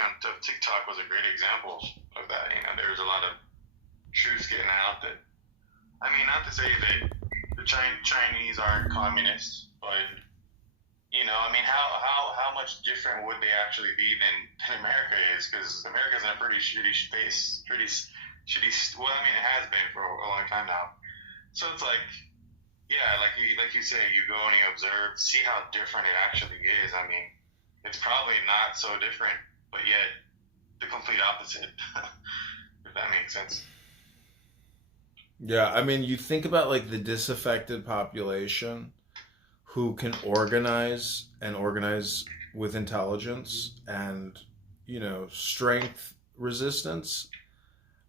on TikTok was a great example of that. There's a lot of truths getting out that, not to say that the Chinese aren't communists, but how much different would they actually be than America is? Because America's in a pretty shitty space, pretty shitty. Well, it has been for a long time now. So it's like, yeah, like you say, you go and you observe, see how different it actually is. It's probably not so different, but yet the complete opposite. If that makes sense. Yeah, you think about like the disaffected population who can organize with intelligence and, strength resistance.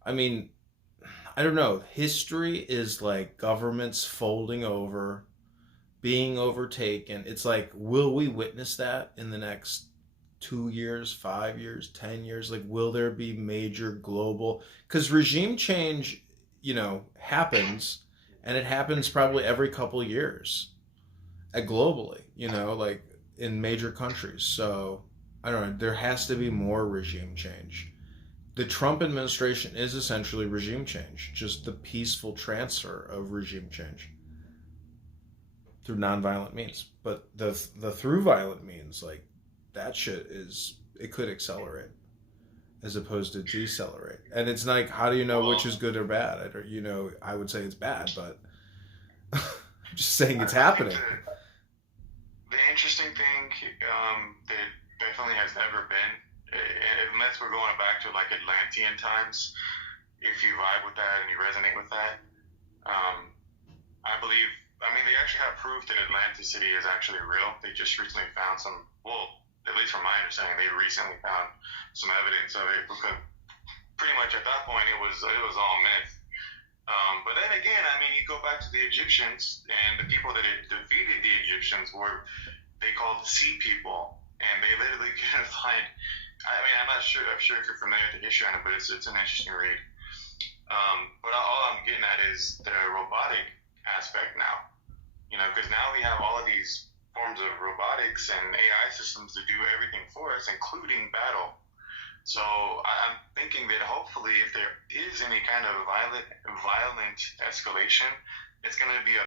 I mean, I don't know. History is like governments folding over, being overtaken. It's like, will we witness that in the next 2 years, 5 years, 10 years? Like, will there be major global? Because regime change, happens, and it happens probably every couple years, globally. Like in major countries. So I don't know. There has to be more regime change. The Trump administration is essentially regime change, just the peaceful transfer of regime change through nonviolent means. But the through violent means, like that shit it could accelerate as opposed to decelerate. And it's like, how do you know which is Well, good or bad? I would say it's bad, but I'm just saying it's I think happening. the interesting thing that definitely has never been, unless we're going back to like Atlantean times, if you vibe with that and you resonate with that, um, I believe, they actually have proof that Atlantis City is actually real. They just recently found at least from my understanding, they recently found some evidence of it, because pretty much at that point it was all myth. But then again, you go back to the Egyptians, and the people that had defeated the Egyptians were they called sea people, and they literally couldn't find. I'm not sure. I'm sure if you're familiar with the history on it, but it's an interesting read. But all I'm getting at is the robotic aspect now. Because now we have all of these forms of robotics and AI systems to do everything for us, including battle. So I'm thinking that hopefully, if there is any kind of violent escalation, it's going to be a